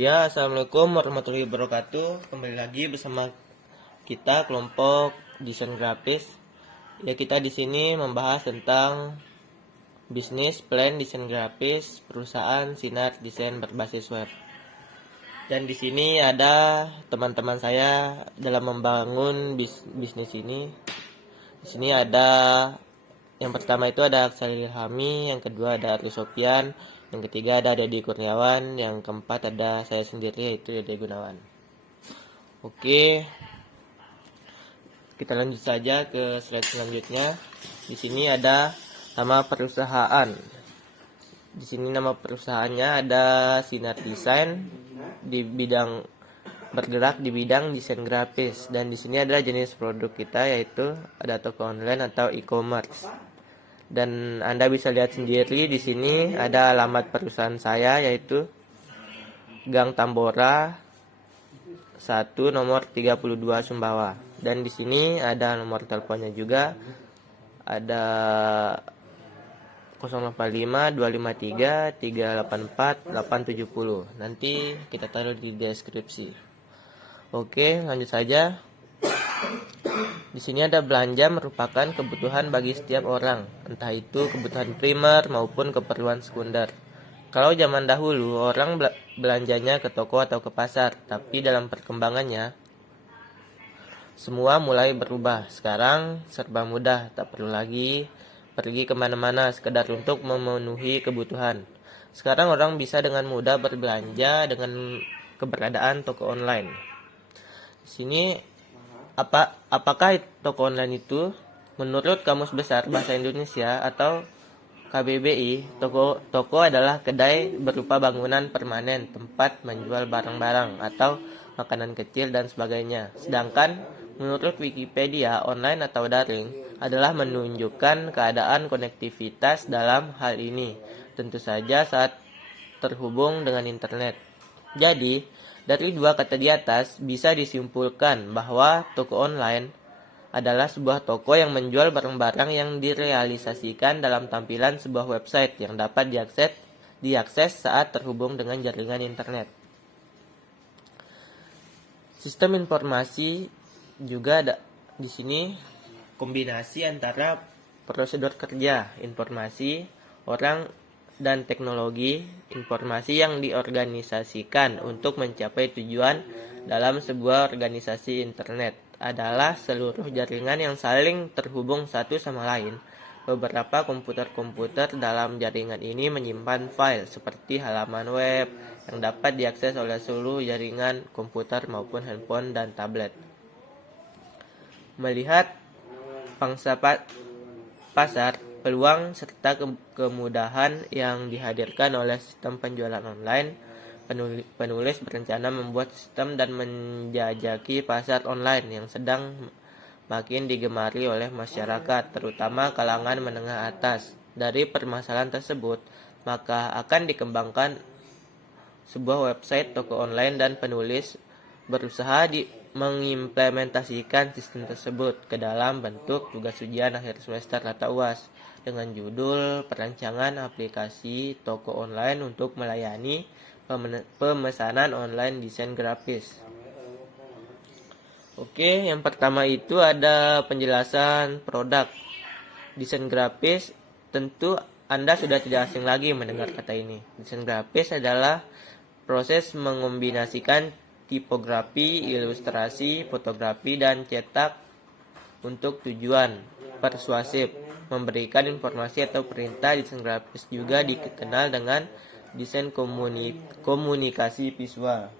Ya, assalamualaikum warahmatullahi wabarakatuh. Kembali lagi bersama kita kelompok desain grafis. Ya, kita di sini membahas tentang bisnis plan desain grafis perusahaan Sinar Desain berbasis web. Dan di sini ada teman-teman saya dalam membangun bisnis ini. Di sini ada yang pertama itu ada Aksari Ilhami, yang kedua ada Arli Sofian, yang ketiga ada Dedi Kurniawan, yang keempat ada saya sendiri yaitu Dedi Gunawan. Oke, kita lanjut saja ke slide selanjutnya. Di sini ada nama perusahaan. Di sini nama perusahaannya ada Sinar Desain bergerak di bidang desain grafis, dan di sini adalah jenis produk kita yaitu ada toko online atau e-commerce. Dan Anda bisa lihat sendiri di sini ada alamat perusahaan saya yaitu Gang Tambora 1 nomor 32 Sumbawa. Dan di sini ada nomor teleponnya juga. Ada 085 253 384 870. Nanti kita taruh di deskripsi. Oke, lanjut saja. Di sini ada belanja merupakan kebutuhan bagi setiap orang, entah itu kebutuhan primer maupun keperluan sekunder. Kalau zaman dahulu orang belanjanya ke toko atau ke pasar, tapi dalam perkembangannya semua mulai berubah. Sekarang serba mudah, tak perlu lagi pergi kemana-mana sekedar untuk memenuhi kebutuhan. Sekarang orang bisa dengan mudah berbelanja dengan keberadaan toko online. Di sini apakah toko online itu? Menurut Kamus Besar Bahasa Indonesia atau KBBI, toko adalah kedai berupa bangunan permanen, tempat menjual barang-barang atau makanan kecil dan sebagainya. Sedangkan menurut Wikipedia, online atau daring adalah menunjukkan keadaan konektivitas dalam hal ini, tentu saja saat terhubung dengan internet. Jadi, dari dua kata di atas bisa disimpulkan bahwa toko online adalah sebuah toko yang menjual barang-barang yang direalisasikan dalam tampilan sebuah website yang dapat diakses saat terhubung dengan jaringan internet. Sistem informasi juga ada di sini, kombinasi antara prosedur kerja, informasi, orang, dan teknologi informasi yang diorganisasikan untuk mencapai tujuan dalam sebuah organisasi internet adalah seluruh jaringan yang saling terhubung satu sama lain. Beberapa komputer dalam jaringan ini menyimpan file seperti halaman web yang dapat diakses oleh seluruh jaringan komputer maupun handphone dan tablet. Melihat pangsa pasar, peluang serta kemudahan yang dihadirkan oleh sistem penjualan online, penulis berencana membuat sistem dan menjajaki pasar online yang sedang makin digemari oleh masyarakat, terutama kalangan menengah atas. Dari permasalahan tersebut, maka akan dikembangkan sebuah website toko online, dan penulis berusaha mengimplementasikan sistem tersebut ke dalam bentuk tugas ujian akhir semester atau UAS dengan judul perancangan aplikasi toko online untuk melayani pemesanan online desain grafis. Oke, yang pertama itu ada penjelasan produk. Desain grafis, tentu Anda sudah tidak asing lagi mendengar kata ini. Desain grafis adalah proses mengombinasikan tipografi, ilustrasi, fotografi, dan cetak untuk tujuan persuasif, memberikan informasi atau perintah. Desain grafis juga dikenal dengan desain komunikasi visual.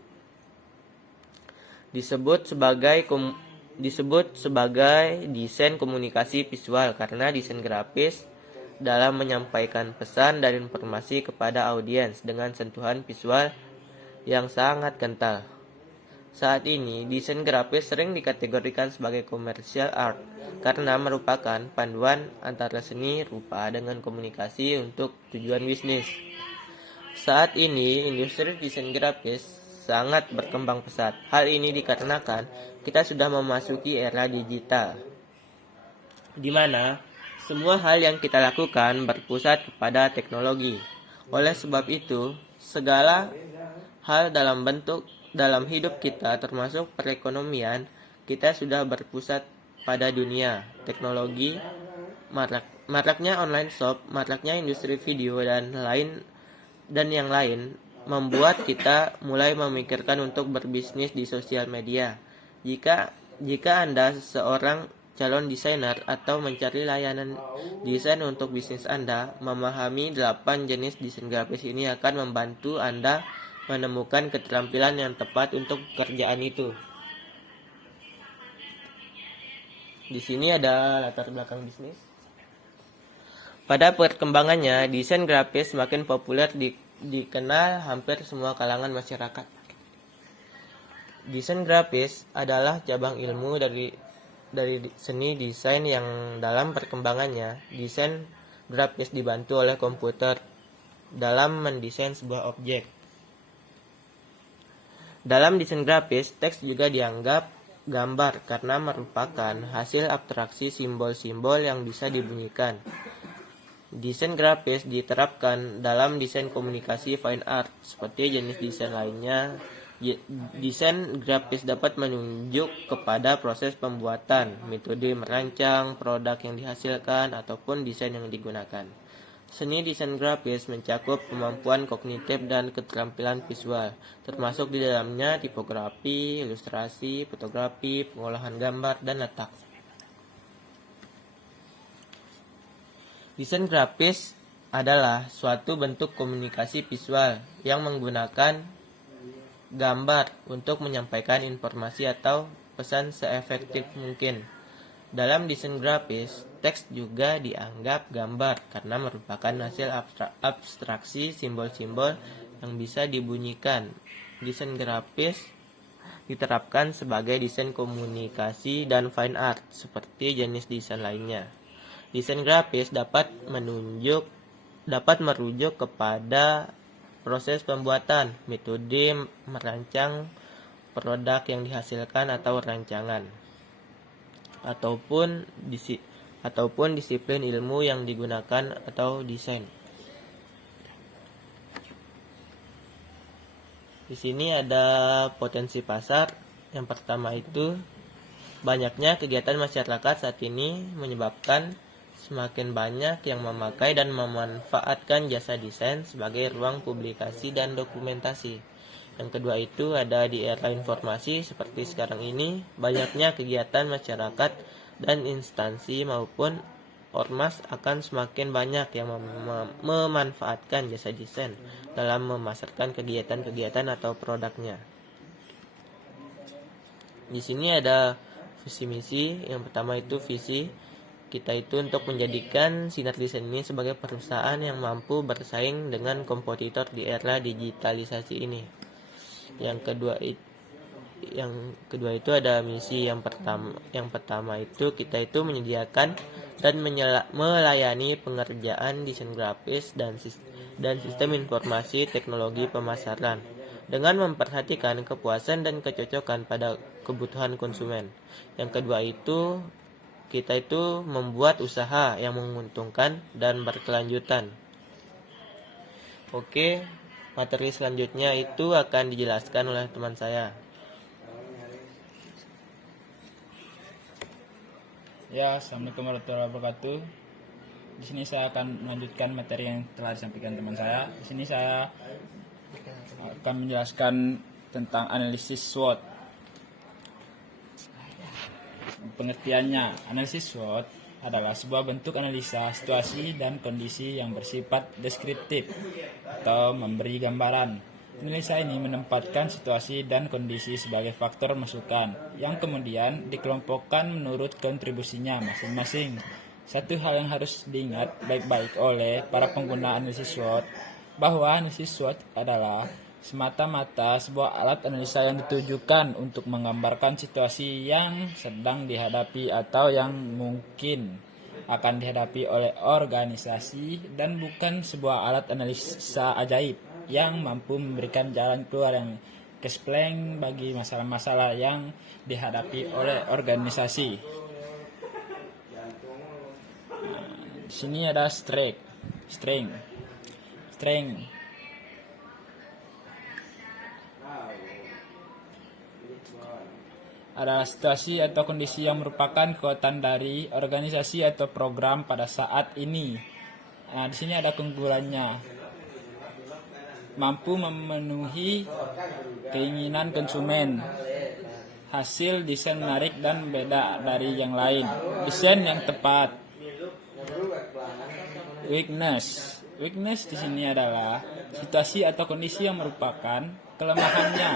Disebut sebagai desain komunikasi visual karena desain grafis dalam menyampaikan pesan dan informasi kepada audiens dengan sentuhan visual yang sangat kental. Saat ini, desain grafis sering dikategorikan sebagai commercial art karena merupakan panduan antara seni rupa dengan komunikasi untuk tujuan bisnis. Saat ini, industri desain grafis sangat berkembang pesat. Hal ini dikarenakan kita sudah memasuki era digital, di mana semua hal yang kita lakukan berpusat kepada teknologi. Oleh sebab itu, segala hal dalam hidup kita termasuk perekonomian, kita sudah berpusat pada dunia teknologi, maraknya online shop, maraknya industri video dan yang lain membuat kita mulai memikirkan untuk berbisnis di sosial media. Jika Anda seorang calon desainer atau mencari layanan desain untuk bisnis Anda, memahami 8 jenis desain grafis ini akan membantu Anda menemukan keterampilan yang tepat untuk pekerjaan itu. Di sini ada latar belakang bisnis. Pada perkembangannya, desain grafis semakin populer dikenal hampir semua kalangan masyarakat. Desain grafis adalah cabang ilmu dari seni desain yang dalam perkembangannya, desain grafis dibantu oleh komputer dalam mendesain sebuah objek. Dalam desain grafis, teks juga dianggap gambar karena merupakan hasil abstraksi simbol-simbol yang bisa dibunyikan. Desain grafis diterapkan dalam desain komunikasi fine art seperti jenis desain lainnya. Desain grafis dapat menunjuk kepada proses pembuatan, metode merancang, produk yang dihasilkan, ataupun desain yang digunakan. Seni desain grafis mencakup kemampuan kognitif dan keterampilan visual, termasuk di dalamnya tipografi, ilustrasi, fotografi, pengolahan gambar, dan letak. Desain grafis adalah suatu bentuk komunikasi visual yang menggunakan gambar untuk menyampaikan informasi atau pesan seefektif mungkin. Dalam desain grafis, teks juga dianggap gambar karena merupakan hasil abstraksi simbol-simbol yang bisa dibunyikan. Desain grafis diterapkan sebagai desain komunikasi dan fine art seperti jenis desain lainnya. Desain grafis dapat merujuk kepada proses pembuatan, metode merancang produk yang dihasilkan atau rancangan, ataupun disiplin ilmu yang digunakan atau desain. Di sini ada potensi pasar. Yang pertama itu banyaknya kegiatan masyarakat saat ini menyebabkan semakin banyak yang memakai dan memanfaatkan jasa desain sebagai ruang publikasi dan dokumentasi. Yang kedua itu ada di era informasi seperti sekarang ini, banyaknya kegiatan masyarakat dan instansi maupun ormas akan semakin banyak yang memanfaatkan jasa desain dalam memasarkan kegiatan-kegiatan atau produknya. Di sini ada visi misi. Yang pertama itu visi kita itu untuk menjadikan Sinar Desain ini sebagai perusahaan yang mampu bersaing dengan kompetitor di era digitalisasi ini. Yang kedua itu ada misi. Yang pertama itu kita itu menyediakan dan melayani pengerjaan desain grafis dan sistem informasi teknologi pemasaran dengan memperhatikan kepuasan dan kecocokan pada kebutuhan konsumen. Yang kedua itu kita itu membuat usaha yang menguntungkan dan berkelanjutan. Oke, materi selanjutnya itu akan dijelaskan oleh teman saya. Ya, assalamualaikum warahmatullahi wabarakatuh. Di sini saya akan melanjutkan materi yang telah disampaikan teman saya. Di sini saya akan menjelaskan tentang analisis SWOT. Pengertiannya, analisis SWOT adalah sebuah bentuk analisa situasi dan kondisi yang bersifat deskriptif atau memberi gambaran. Analisa ini menempatkan situasi dan kondisi sebagai faktor masukan yang kemudian dikelompokkan menurut kontribusinya masing-masing. Satu hal yang harus diingat baik-baik oleh para pengguna analisis SWOT bahwa analisis SWOT adalah semata-mata sebuah alat analisa yang ditujukan untuk menggambarkan situasi yang sedang dihadapi atau yang mungkin akan dihadapi oleh organisasi dan bukan sebuah alat analisa ajaib yang mampu memberikan jalan keluar yang kespleng bagi masalah-masalah yang dihadapi oleh organisasi. Di sini ada strength. adalah situasi atau kondisi yang merupakan kekuatan dari organisasi atau program pada saat ini. Nah, di sini ada keunggulannya. Mampu memenuhi keinginan konsumen. Hasil desain menarik dan beda dari yang lain. Desain yang tepat. Weakness di sini adalah situasi atau kondisi yang merupakan kelemahannya.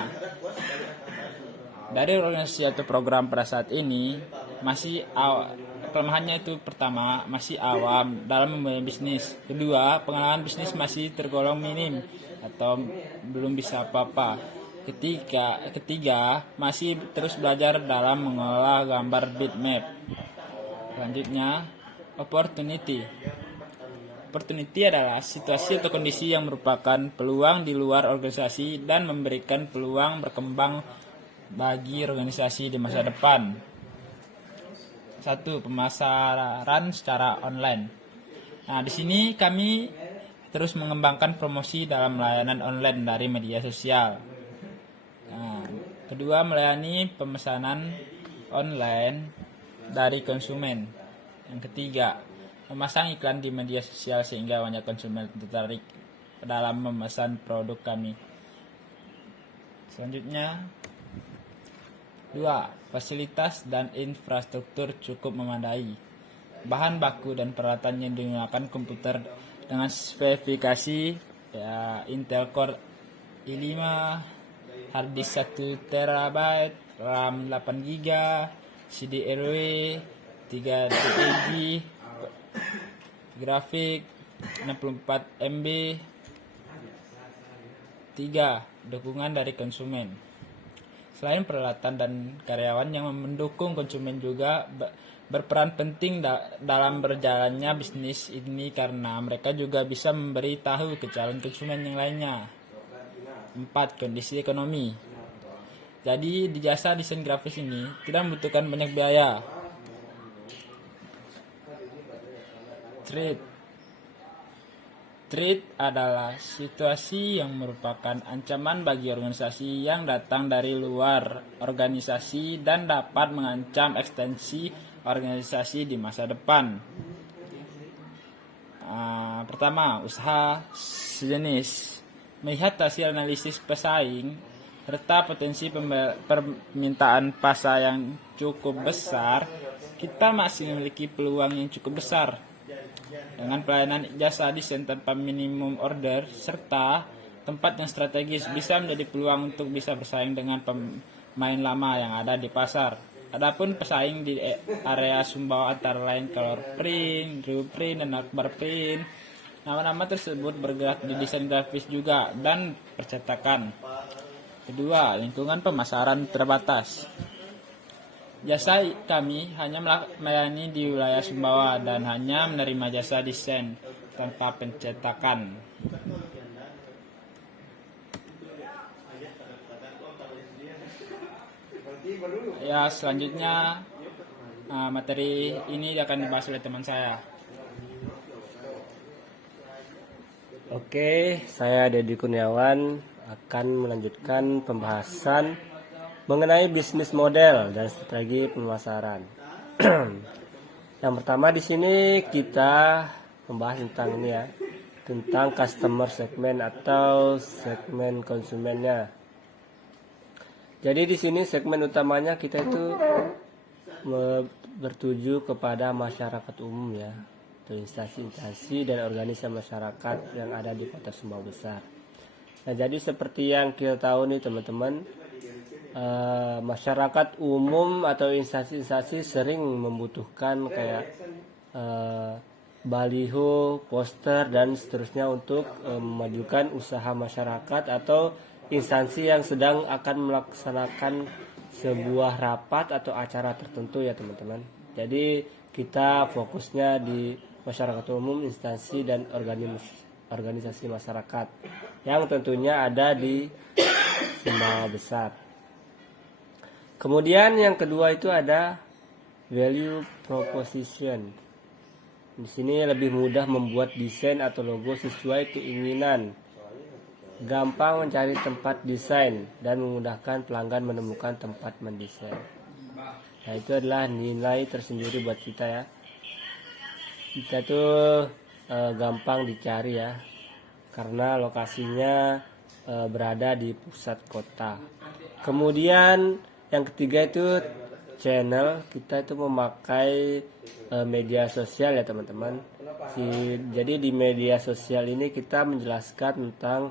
Dari organisasi atau program pada saat ini kelemahannya itu pertama masih awam dalam memulai bisnis. Kedua, pengalaman bisnis masih tergolong minim atau belum bisa apa-apa. Ketiga, masih terus belajar dalam mengolah gambar bitmap. Selanjutnya, opportunity adalah situasi atau kondisi yang merupakan peluang di luar organisasi dan memberikan peluang berkembang bagi organisasi di masa depan. 1. Pemasaran secara online. Nah, di sini kami terus mengembangkan promosi dalam layanan online dari media sosial. Nah, kedua, melayani pemesanan online dari konsumen. Yang ketiga, memasang iklan di media sosial sehingga banyak konsumen tertarik dalam memesan produk kami. Selanjutnya, 2. Fasilitas dan infrastruktur cukup memadai. Bahan baku dan peralatan yang digunakan komputer dengan spesifikasi Intel Core i5, hard disk 1 TB, RAM 8 GB, CD-RW 3 GB, grafik 64 MB. 3. Dukungan dari konsumen. Selain peralatan dan karyawan yang mendukung, konsumen juga berperan penting dalam berjalannya bisnis ini karena mereka juga bisa memberi tahu ke calon konsumen yang lainnya. 4. Kondisi ekonomi. Jadi di jasa desain grafis ini tidak membutuhkan banyak biaya. Threat adalah situasi yang merupakan ancaman bagi organisasi yang datang dari luar organisasi dan dapat mengancam eksistensi organisasi di masa depan. Pertama, usaha sejenis. Melihat hasil analisis pesaing serta potensi permintaan pasar yang cukup besar, kita masih memiliki peluang yang cukup besar. Dengan pelayanan jasa desain tanpa minimum order serta tempat yang strategis bisa menjadi peluang untuk bisa bersaing dengan pemain lama yang ada di pasar. Adapun pesaing di area Sumbawa antara lain Color Print, Drew Print, dan Akbar Print. Nama-nama tersebut bergerak di desain grafis juga dan percetakan. Kedua, lingkungan pemasaran terbatas. Jasa kami hanya melayani di wilayah Sumbawa dan hanya menerima jasa desain tanpa pencetakan. Ya, selanjutnya materi ini akan dibahas oleh teman saya. Oke, saya Dedi Kurniawan akan melanjutkan pembahasan mengenai bisnis model dan strategi pemasaran. Yang pertama di sini kita membahas tentang ini ya, tentang customer segment atau segmen konsumennya. Jadi di sini segmen utamanya kita itu bertuju kepada masyarakat umum ya, atau instansi-instansi dan organisasi masyarakat yang ada di Kota Sumbawa Besar. Nah, jadi seperti yang kita tahu nih teman-teman, masyarakat umum atau instansi-instansi sering membutuhkan kayak baliho, poster dan seterusnya untuk memajukan usaha masyarakat atau instansi yang sedang akan melaksanakan sebuah rapat atau acara tertentu ya teman-teman. Jadi kita fokusnya di masyarakat umum, instansi dan organisasi masyarakat yang tentunya ada di Sumbawa Besar. Kemudian yang kedua itu ada value proposition. Di sini lebih mudah membuat desain atau logo sesuai keinginan, gampang mencari tempat desain dan memudahkan pelanggan menemukan tempat mendesain. Nah, itu adalah nilai tersendiri buat kita ya. Kita tuh gampang dicari ya, karena lokasinya berada di pusat kota. Kemudian yang ketiga itu channel. Kita itu memakai media sosial ya teman-teman. Jadi di media sosial ini kita menjelaskan tentang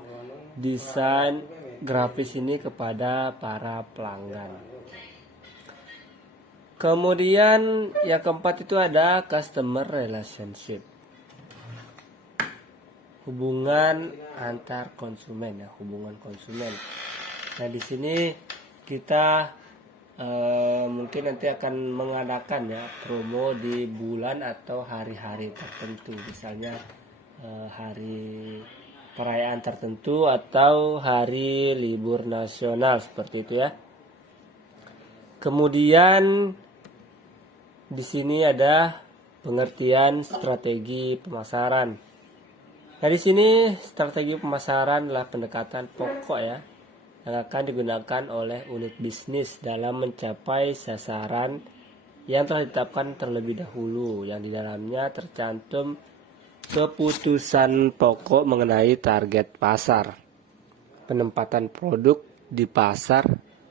desain grafis ini kepada para pelanggan. Kemudian yang keempat itu ada customer relationship. Hubungan antar konsumen ya, hubungan konsumen. Nah, di sini kita mungkin nanti akan mengadakan ya promo di bulan atau hari-hari tertentu, misalnya hari perayaan tertentu atau hari libur nasional seperti itu ya. Kemudian di sini ada pengertian strategi pemasaran. Nah, di sini strategi pemasaran adalah pendekatan pokok ya yang akan digunakan oleh unit bisnis dalam mencapai sasaran yang telah ditetapkan terlebih dahulu, yang di dalamnya tercantum keputusan pokok mengenai target pasar, penempatan produk di pasar,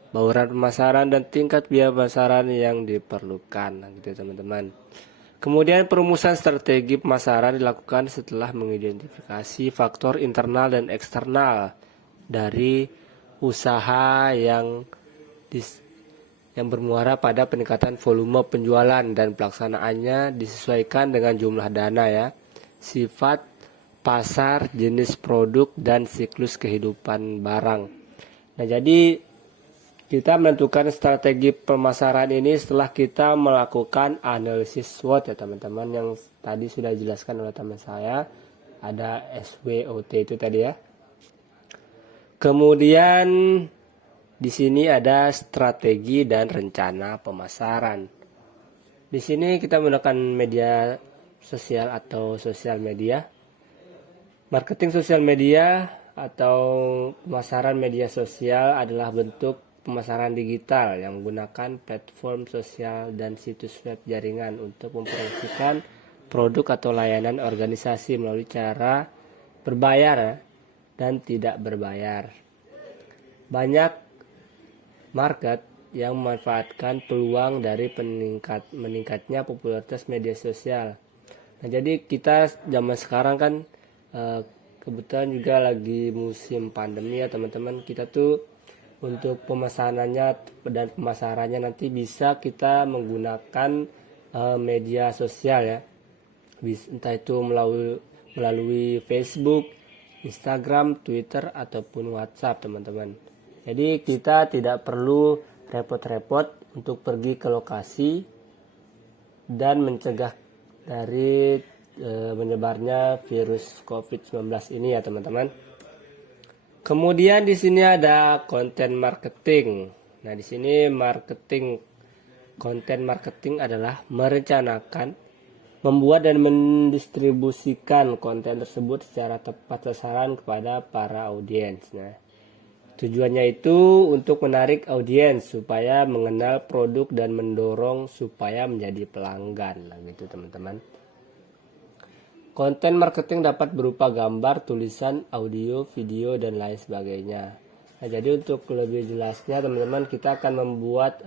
bauran pemasaran, dan tingkat biaya pemasaran yang diperlukan. Nah, gitu teman-teman. Kemudian perumusan strategi pemasaran dilakukan setelah mengidentifikasi faktor internal dan eksternal dari usaha yang bermuara pada peningkatan volume penjualan, dan pelaksanaannya disesuaikan dengan jumlah dana ya, sifat pasar, jenis produk, dan siklus kehidupan barang. Nah, jadi kita menentukan strategi pemasaran ini setelah kita melakukan analisis SWOT ya teman-teman, yang tadi sudah dijelaskan oleh teman saya, ada SWOT itu tadi ya. Kemudian di sini ada strategi dan rencana pemasaran. Di sini kita menggunakan media sosial atau sosial media. Marketing sosial media atau pemasaran media sosial adalah bentuk pemasaran digital yang menggunakan platform sosial dan situs web jaringan untuk mempromosikan produk atau layanan organisasi melalui cara berbayar dan tidak berbayar. Banyak market yang memanfaatkan peluang dari meningkatnya popularitas media sosial. Nah, jadi kita zaman sekarang kan kebetulan juga lagi musim pandemi ya teman-teman. Kita tuh untuk pemesanannya dan pemasarannya nanti bisa kita menggunakan media sosial ya, entah itu melalui Facebook, Instagram, Twitter, ataupun WhatsApp teman-teman. Jadi kita tidak perlu repot-repot untuk pergi ke lokasi dan mencegah dari menyebarnya virus COVID-19 ini ya teman-teman. Kemudian di sini ada konten marketing. Nah, di sini konten marketing adalah merencanakan, membuat dan mendistribusikan konten tersebut secara tepat sasaran kepada para audiens. Nah, tujuannya itu untuk menarik audiens supaya mengenal produk dan mendorong supaya menjadi pelanggan. Nah, gitu teman-teman. Konten marketing dapat berupa gambar, tulisan, audio, video, dan lain sebagainya. Nah, jadi untuk lebih jelasnya teman-teman, kita akan membuat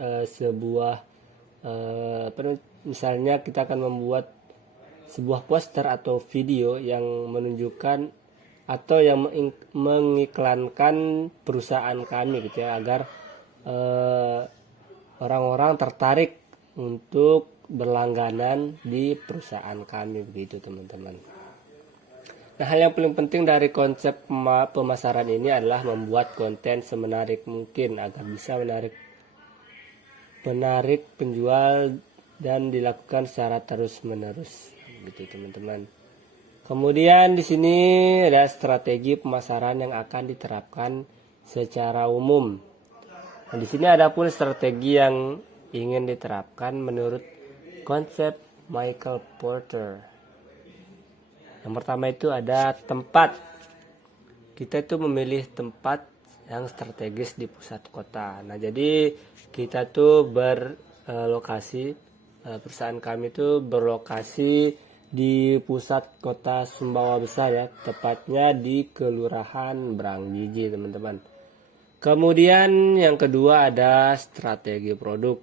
misalnya kita akan membuat sebuah poster atau video yang menunjukkan atau yang mengiklankan perusahaan kami gitu ya, agar orang-orang tertarik untuk berlangganan di perusahaan kami, begitu teman-teman. Nah, hal yang paling penting dari konsep pemasaran ini adalah membuat konten semenarik mungkin agar bisa menarik penjual dan dilakukan secara terus-menerus, gitu teman-teman. Kemudian di sini ada strategi pemasaran yang akan diterapkan secara umum. Nah, di sini ada pun strategi yang ingin diterapkan menurut konsep Michael Porter. Yang pertama itu ada tempat. Kita itu memilih tempat yang strategis di pusat kota. Nah, jadi kita tuh lokasi. Perusahaan kami itu berlokasi di pusat kota Sumbawa Besar ya, tepatnya di Kelurahan Brangbiji teman-teman. Kemudian yang kedua ada strategi produk.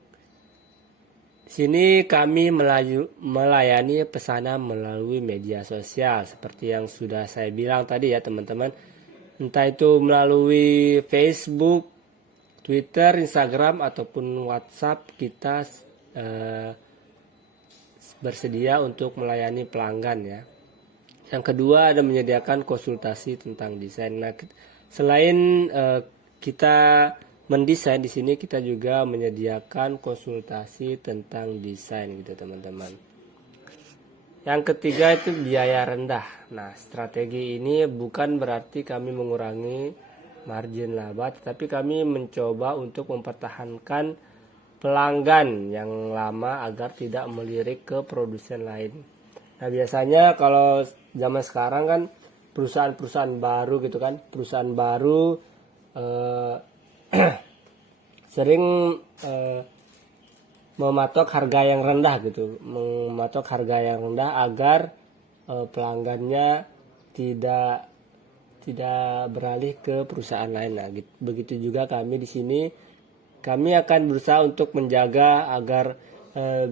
Di sini kami melayani pesanan melalui media sosial seperti yang sudah saya bilang tadi ya teman-teman. Entah itu melalui Facebook, Twitter, Instagram ataupun WhatsApp, kita bersedia untuk melayani pelanggan ya. Yang kedua ada menyediakan konsultasi tentang desain. Nah, selain kita mendesain, di sini kita juga menyediakan konsultasi tentang desain gitu teman-teman. Yang ketiga itu biaya rendah. Nah, strategi ini bukan berarti kami mengurangi margin laba, tetapi kami mencoba untuk mempertahankan pelanggan yang lama agar tidak melirik ke produsen lain. Nah, biasanya kalau zaman sekarang kan perusahaan-perusahaan baru gitu kan, perusahaan baru sering mematok harga yang rendah gitu, mematok harga yang rendah agar pelanggannya tidak beralih ke perusahaan lain. Nah, begitu juga kami di sini. Kami akan berusaha untuk menjaga agar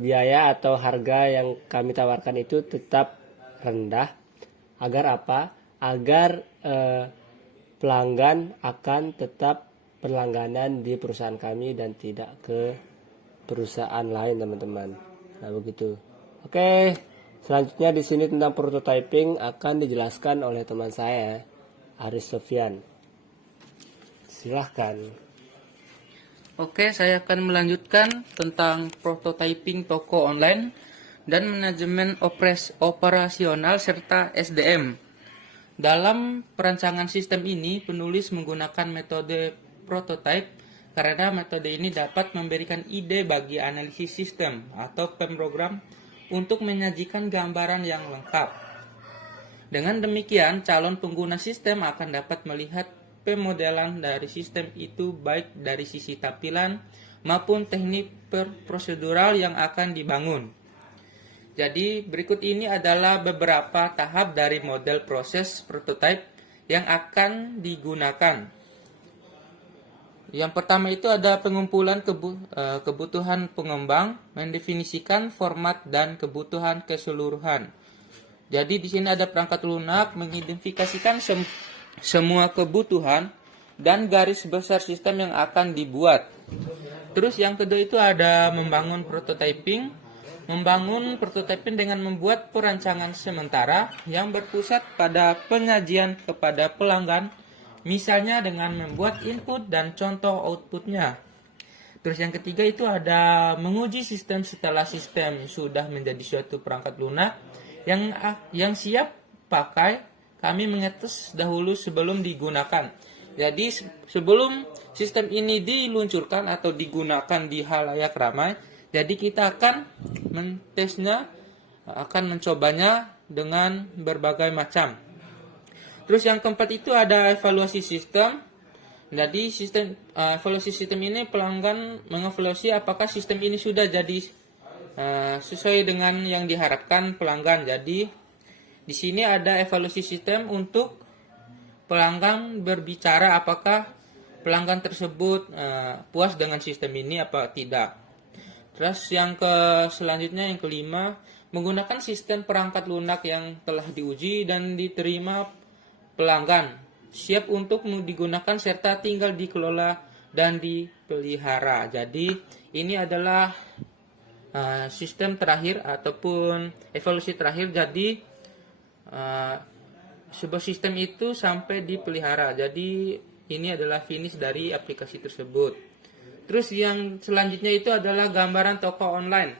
biaya atau harga yang kami tawarkan itu tetap rendah. Agar apa? Agar pelanggan akan tetap berlangganan di perusahaan kami dan tidak ke perusahaan lain teman-teman. Nah begitu. Oke, selanjutnya di sini tentang prototyping akan dijelaskan oleh teman saya, Aris Sofyan. Silahkan. Oke, saya akan melanjutkan tentang prototyping toko online dan manajemen operasional serta SDM. Dalam perancangan sistem ini, penulis menggunakan metode prototype karena metode ini dapat memberikan ide bagi analisis sistem atau pemrogram untuk menyajikan gambaran yang lengkap. Dengan demikian, calon pengguna sistem akan dapat melihat pemodelan dari sistem itu baik dari sisi tampilan maupun teknik prosedural yang akan dibangun. Jadi berikut ini adalah beberapa tahap dari model proses prototype yang akan digunakan. Yang pertama itu ada pengumpulan kebutuhan pengembang, mendefinisikan format dan kebutuhan keseluruhan. Jadi di sini ada perangkat lunak mengidentifikasikan semua kebutuhan dan garis besar sistem yang akan dibuat. Terus yang kedua itu ada membangun prototyping. Membangun prototyping dengan membuat perancangan sementara yang berpusat pada penyajian kepada pelanggan, misalnya dengan membuat input dan contoh outputnya. Terus yang ketiga itu ada menguji sistem setelah sistem sudah menjadi suatu perangkat lunak yang siap pakai. Kami mengetes dahulu sebelum digunakan. Jadi sebelum sistem ini diluncurkan atau digunakan di halayak ramai, jadi kita akan mentesnya, akan mencobanya dengan berbagai macam. Terus yang keempat itu ada evaluasi sistem. Jadi evaluasi sistem ini pelanggan mengevaluasi apakah sistem ini sudah jadi sesuai dengan yang diharapkan pelanggan. Jadi di sini ada evaluasi sistem untuk pelanggan berbicara apakah pelanggan tersebut puas dengan sistem ini apa tidak. Terus yang selanjutnya yang kelima, menggunakan sistem perangkat lunak yang telah diuji dan diterima pelanggan, siap untuk digunakan serta tinggal dikelola dan dipelihara. Jadi ini adalah sistem terakhir ataupun evaluasi terakhir. Jadi sebuah sistem itu sampai dipelihara. Jadi ini adalah finish dari aplikasi tersebut. Terus yang selanjutnya itu adalah gambaran toko online.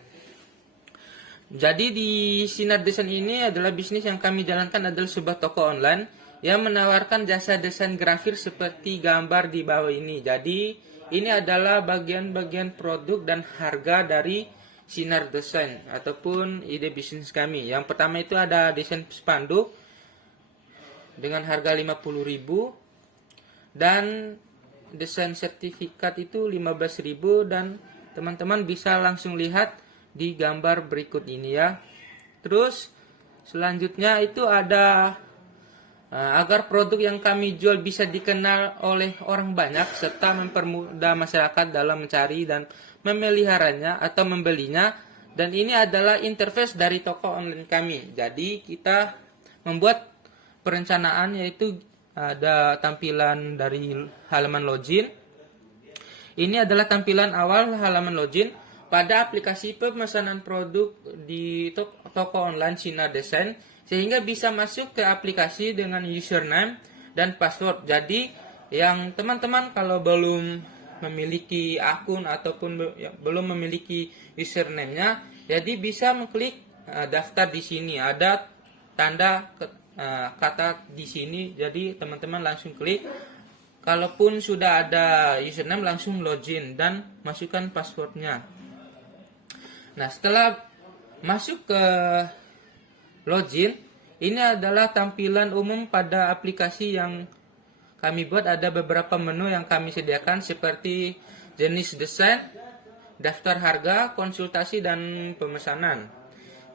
Jadi di Sinar Desain ini adalah bisnis yang kami jalankan adalah sebuah toko online yang menawarkan jasa desain grafis seperti gambar di bawah ini. Jadi ini adalah bagian-bagian produk dan harga dari Sinar Desain ataupun ide bisnis kami. Yang pertama itu ada desain spanduk dengan harga 50.000 dan desain sertifikat itu 15.000 dan teman-teman bisa langsung lihat di gambar berikut ini ya. Terus selanjutnya itu ada agar produk yang kami jual bisa dikenal oleh orang banyak serta mempermudah masyarakat dalam mencari dan memeliharanya atau membelinya. Dan ini adalah interface dari toko online kami. Jadi kita membuat perencanaan, yaitu ada tampilan dari halaman login. Ini adalah tampilan awal halaman login pada aplikasi pemesanan produk di toko online Sinar Desain, sehingga bisa masuk ke aplikasi dengan username dan password. Jadi yang teman-teman kalau belum memiliki akun ataupun belum memiliki username-nya, jadi bisa mengklik daftar di sini. Ada tanda kata di sini, jadi teman-teman langsung klik. Kalaupun sudah ada username, langsung login dan masukkan passwordnya. Nah, setelah masuk ke login, ini adalah tampilan umum pada aplikasi yang kami buat. Ada beberapa menu yang kami sediakan seperti jenis desain, daftar harga, konsultasi, dan pemesanan.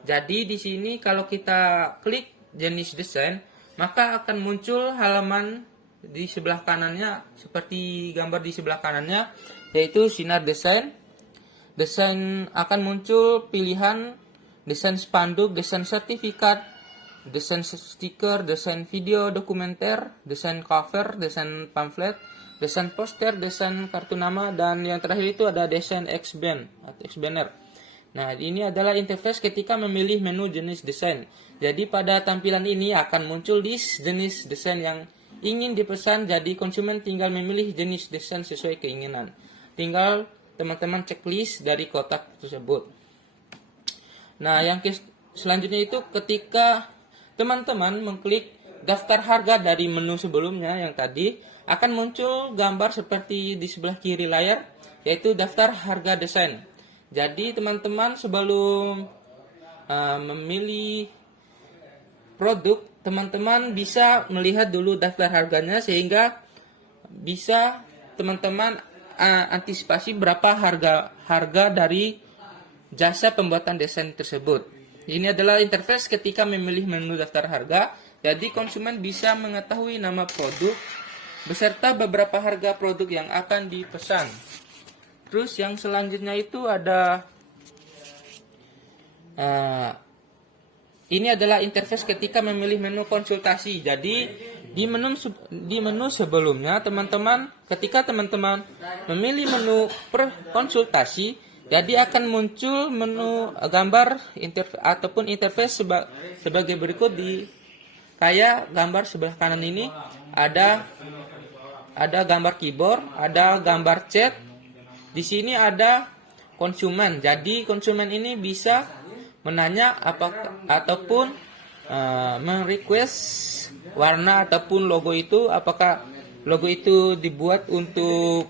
Jadi di sini kalau kita klik jenis desain, maka akan muncul halaman di sebelah kanannya seperti gambar di sebelah kanannya, yaitu Sinar Desain. Desain akan muncul pilihan desain spanduk, desain sertifikat, desain stiker, desain video dokumenter, desain cover, desain pamflet, desain poster, desain kartu nama, dan yang terakhir itu ada desain X-banner. Nah, ini adalah interface ketika memilih menu jenis desain. Jadi pada tampilan ini akan muncul list jenis desain yang ingin dipesan, jadi konsumen tinggal memilih jenis desain sesuai keinginan. Tinggal teman-teman checklist dari kotak tersebut. Nah, yang selanjutnya itu ketika teman-teman mengklik daftar harga dari menu sebelumnya yang tadi, akan muncul gambar seperti di sebelah kiri layar, yaitu daftar harga desain. Jadi teman-teman sebelum memilih produk, teman-teman bisa melihat dulu daftar harganya sehingga bisa teman-teman antisipasi berapa harga dari jasa pembuatan desain tersebut. Ini adalah interface ketika memilih menu daftar harga. Jadi konsumen bisa mengetahui nama produk beserta beberapa harga produk yang akan dipesan. Terus yang selanjutnya itu ada ini adalah interface ketika memilih menu konsultasi. Jadi di menu sebelumnya ketika teman-teman memilih menu per konsultasi, jadi akan muncul menu gambar ataupun interface sebagai berikut. Kayak gambar sebelah kanan ini ada gambar keyboard, ada gambar chat. Di sini ada konsumen. Jadi konsumen ini bisa menanya ataupun merequest warna ataupun logo itu, apakah logo itu dibuat untuk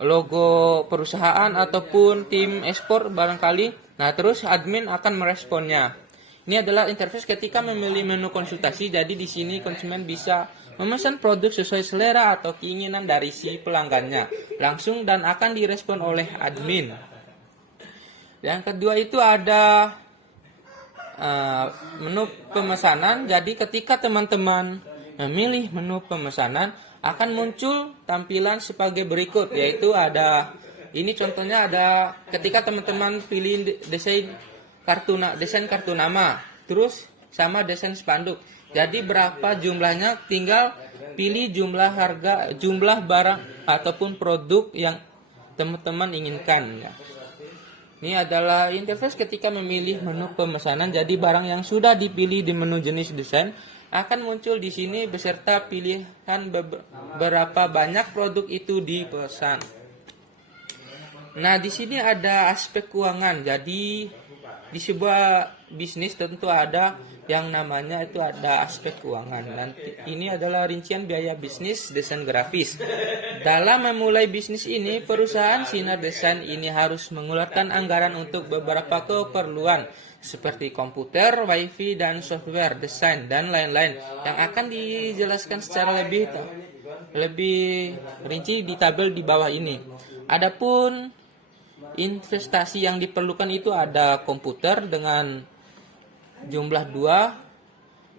logo perusahaan ataupun tim ekspor barangkali. Nah, terus admin akan meresponnya. Ini adalah interface ketika memilih menu konsultasi. Jadi di sini konsumen bisa memesan produk sesuai selera atau keinginan dari si pelanggannya langsung dan akan direspon oleh admin. Yang kedua itu ada menu pemesanan. Jadi ketika teman-teman memilih menu pemesanan, akan muncul tampilan sebagai berikut, yaitu ada ini contohnya ada ketika teman-teman pilih desain kartu nama, terus sama desain spanduk. Jadi berapa jumlahnya, tinggal pilih jumlah barang ataupun produk yang teman-teman inginkan. Ini adalah interface ketika memilih menu pemesanan. Jadi barang yang sudah dipilih di menu jenis desain akan muncul di sini beserta pilihan berapa banyak produk itu dipesan. Nah, di sini ada aspek keuangan. Jadi di sebuah bisnis tentu ada yang namanya itu ada aspek keuangan. Dan ini adalah rincian biaya bisnis desain grafis. Dalam memulai bisnis ini, perusahaan Sinar Desain ini harus mengeluarkan anggaran untuk beberapa keperluan seperti komputer, wifi, dan software desain dan lain-lain yang akan dijelaskan secara lebih rinci di tabel di bawah ini. Adapun investasi yang diperlukan itu ada komputer dengan jumlah 2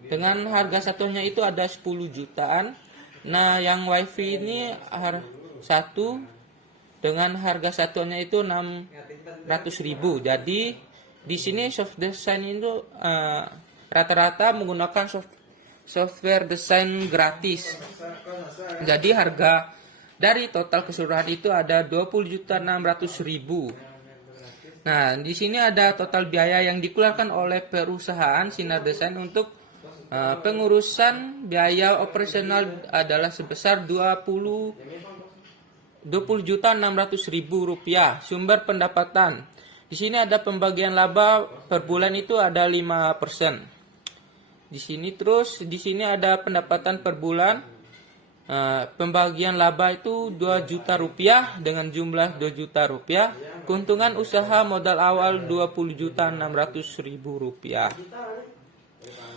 dengan harga satunya itu ada 10 jutaan. Nah, yang wifi ini satu dengan harga satunya itu 600.000. Jadi di sini soft design itu rata-rata menggunakan software desain gratis. Jadi harga dari total keseluruhan itu ada 20.600.000. Nah, di sini ada total biaya yang dikeluarkan oleh perusahaan Sinar Desain untuk pengurusan biaya operasional adalah sebesar 20.600.000 rupiah. Sumber pendapatan. Di sini ada pembagian laba per bulan itu ada 5%. Di sini ada pendapatan per bulan. Pembagian laba itu 2 juta rupiah dengan jumlah 2 juta rupiah. Keuntungan usaha modal awal 20.600.000 rupiah.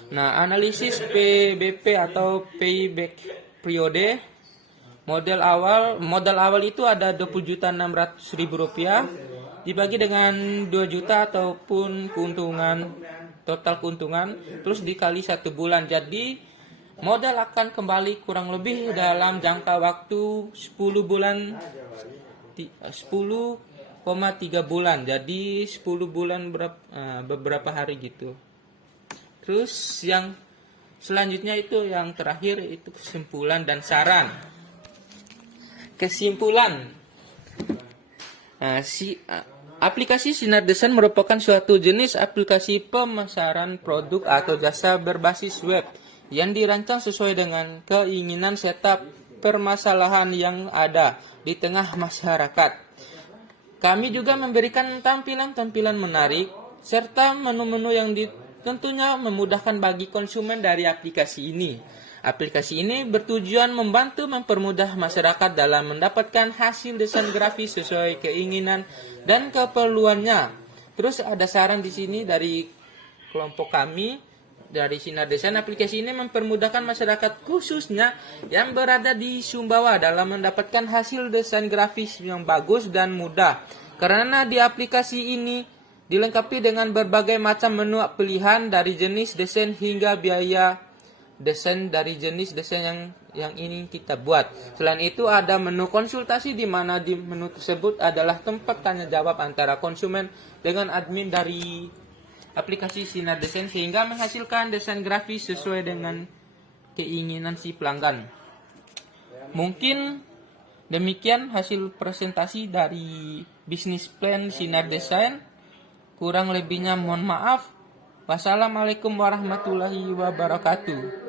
Nah, analisis PBP atau payback periode. Modal awal itu ada 20.600.000 rupiah dibagi dengan 2 juta ataupun total keuntungan terus dikali 1 bulan. Jadi modal akan kembali kurang lebih dalam jangka waktu 10,3 bulan. Jadi 10 bulan beberapa hari gitu. Terus yang selanjutnya itu yang terakhir itu kesimpulan dan saran. Kesimpulan. Aplikasi Sinar Desain merupakan suatu jenis aplikasi pemasaran produk atau jasa berbasis web yang dirancang sesuai dengan keinginan serta permasalahan yang ada di tengah masyarakat. Kami juga memberikan tampilan-tampilan menarik serta menu-menu yang tentunya memudahkan bagi konsumen dari aplikasi ini. Aplikasi ini bertujuan membantu mempermudah masyarakat dalam mendapatkan hasil desain grafis sesuai keinginan dan keperluannya. Terus ada saran di sini dari kelompok kami. Dari Sinar Desain, aplikasi ini mempermudahkan masyarakat khususnya yang berada di Sumbawa dalam mendapatkan hasil desain grafis yang bagus dan mudah. Karena di aplikasi ini dilengkapi dengan berbagai macam menu pilihan dari jenis desain hingga biaya desain dari jenis desain yang ingin kita buat. Selain itu ada menu konsultasi di mana di menu tersebut adalah tempat tanya jawab antara konsumen dengan admin dari aplikasi Sinar Desain sehingga menghasilkan desain grafis sesuai dengan keinginan si pelanggan. Mungkin demikian hasil presentasi dari bisnis plan Sinar Desain. Kurang lebihnya mohon maaf. Wassalamualaikum warahmatullahi wabarakatuh.